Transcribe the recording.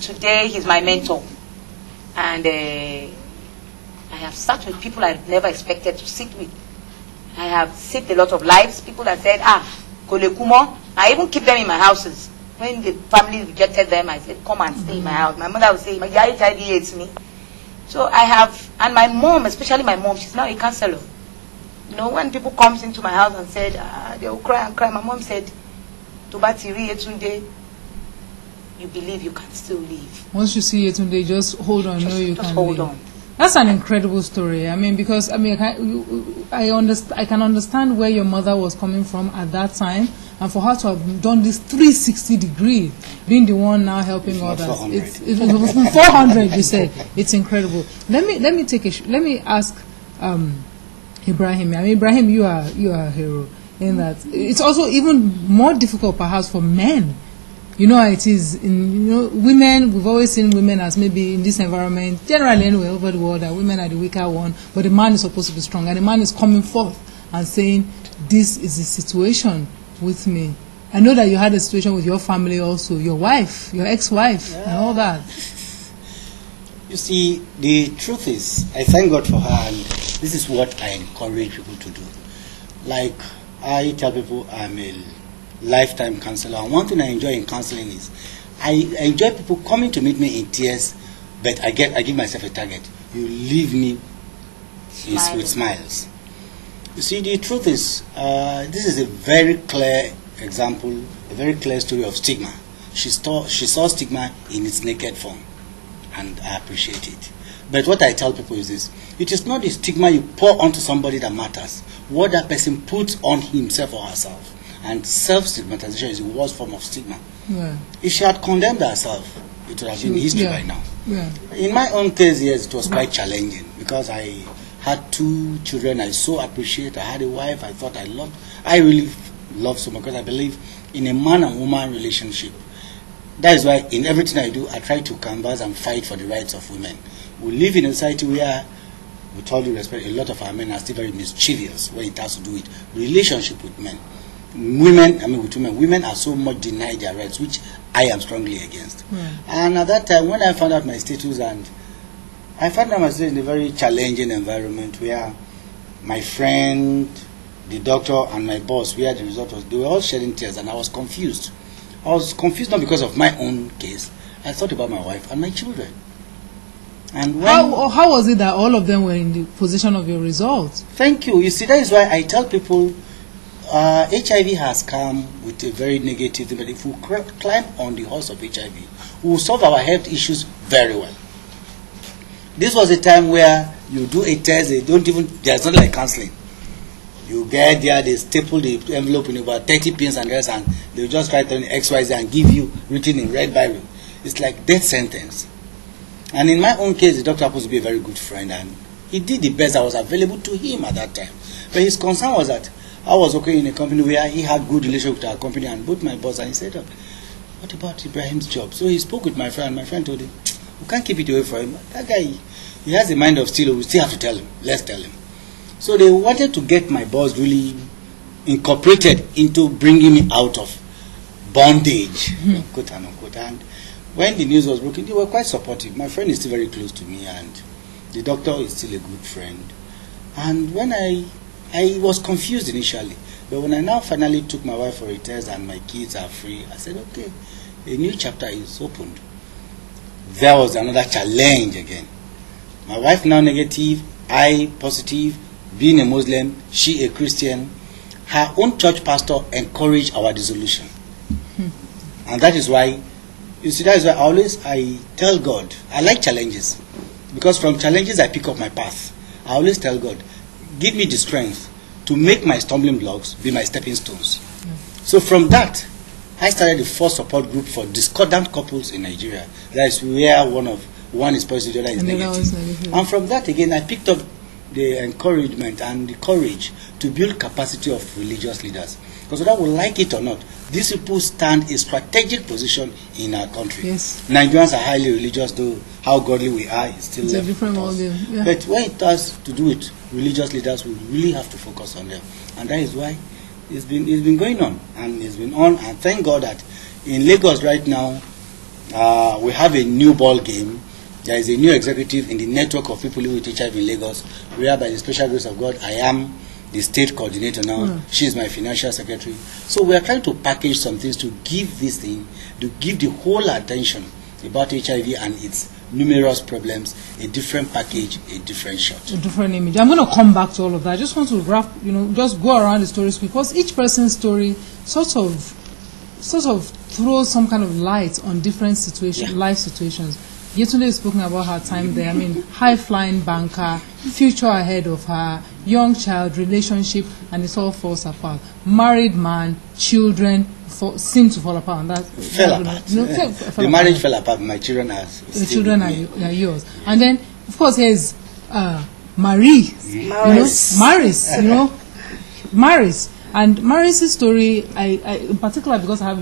Today, he's my mentor. And I have sat with people I've never expected to sit with. I have saved a lot of lives. People have said, Kolekumo. I even keep them in my houses. When the family rejected them, I said, come and stay in my house. My mother would say, my HIV hates me. So I have, and my mom, especially my mom, she's now a counselor. You know, when people comes into my house and said, they will cry and cry, my mom said, Tobatiri Yetunde, you believe you can still live. Once you see Yetunde, just hold on, you can hold live. on. That's an incredible story. I mean, because I can understand where your mother was coming from at that time, and for her to have done this 360 degree, being the one now helping others. It was 400. You said it's incredible. Let me ask Ibrahim. I mean, Ibrahim, you are a hero in that. It's also even more difficult, perhaps, for men. You know, it is women. We've always seen women as maybe in this environment, generally anyway, over the world, that women are the weaker one, but the man is supposed to be strong, and the man is coming forth and saying, "This is the situation with me." I know that you had a situation with your family also, your wife, your ex-wife, and all that. You see, the truth is, I thank God for her, and this is what I encourage people to do. Like I tell people, I'm a lifetime counselor, and one thing I enjoy in counseling is I enjoy people coming to meet me in tears, but I give myself a target. You leave me with smiles. You see, the truth is, this is a very clear example, a very clear story of stigma. She saw stigma in its naked form, and I appreciate it. But what I tell people is this: it is not the stigma you pour onto somebody that matters, what that person puts on himself or herself. And self-stigmatization is the worst form of stigma. Yeah. If she had condemned herself, it would have been history by now. Yeah. In my own case, yes, it was quite challenging because I had 2 children I so appreciate. I had a wife I thought I really love so much, because I believe in a man and woman relationship. That is why in everything I do, I try to canvass and fight for the rights of women. We live in a society where, with all due respect, a lot of our men are still very mischievous when it has to do with relationship with men. Women are so much denied their rights, which I am strongly against. Yeah. And at that time, when I found out my status, and I found out myself in a very challenging environment where my friend, the doctor, and my boss, where the result was, they were all shedding tears, and I was confused. I was confused not because of my own case. I thought about my wife and my children. And when how was it that all of them were in the position of your results? Thank you. You see, that is why I tell people, HIV has come with a very negative thing, but if we climb on the horse of HIV, we will solve our health issues very well. This was a time where you do a test, there's not like counseling. You get there, they staple the envelope in about 30 pins and rest, and they'll just write on XYZ and give you written in red Bible. It's like death sentence. And in my own case, the doctor happens to be a very good friend, and he did the best that was available to him at that time. But his concern was that I was working in a company where he had good relationship with our company, and both my boss, and he said, what about Ibrahim's job? So he spoke with my friend. My friend told him, we can't keep it away from him. That guy, he has a mind of steel. We still have to tell him. Let's tell him. So they wanted to get my boss really incorporated into bringing me out of bondage, quote unquote. And when the news was broken, they were quite supportive. My friend is still very close to me, and the doctor is still a good friend. And when I was confused initially, but when I now finally took my wife for a test and my kids are free, I said, okay, a new chapter is opened. There was another challenge again. My wife now negative, I positive, being a Muslim, she a Christian. Her own church pastor encouraged our dissolution. And that is why, you see, that is why I tell God, I like challenges. Because from challenges I pick up my path. I always tell God, give me the strength to make my stumbling blocks be my stepping stones. So from that, I started the first support group for discordant couples in Nigeria. That is where one is positive, the other is negative. And from that again, I picked up the encouragement and the courage to build capacity of religious leaders. Because whether we like it or not, these people stand a strategic position in our country. Yes. Nigerians are highly religious, though how godly we are is still left with us. Yeah. But when it has to do with religious leaders, we really have to focus on them. And that is why it's been going on, and it's been on. And thank God that in Lagos right now, We have a new ball game. There is a new executive in the network of people living with HIV in Lagos, where by the special grace of God, I am the state coordinator now. She is my financial secretary. So we are trying to package some things to give this thing, to give the whole attention about HIV and its numerous problems, a different package, a different shot. A different image. I'm going to come back to all of that. I just want to wrap, just go around the stories, because each person's story sort of throws some kind of light on different life situations. Yetunde is speaking about her time there. I mean, high-flying banker, future ahead of her, young child, relationship, and it all falls apart. Married man, children seem to fall apart. And that fell apart. The marriage fell apart. My children are still the children are yours. And then, of course, here's Maris. Maris. And Maris' story, I in particular, because I have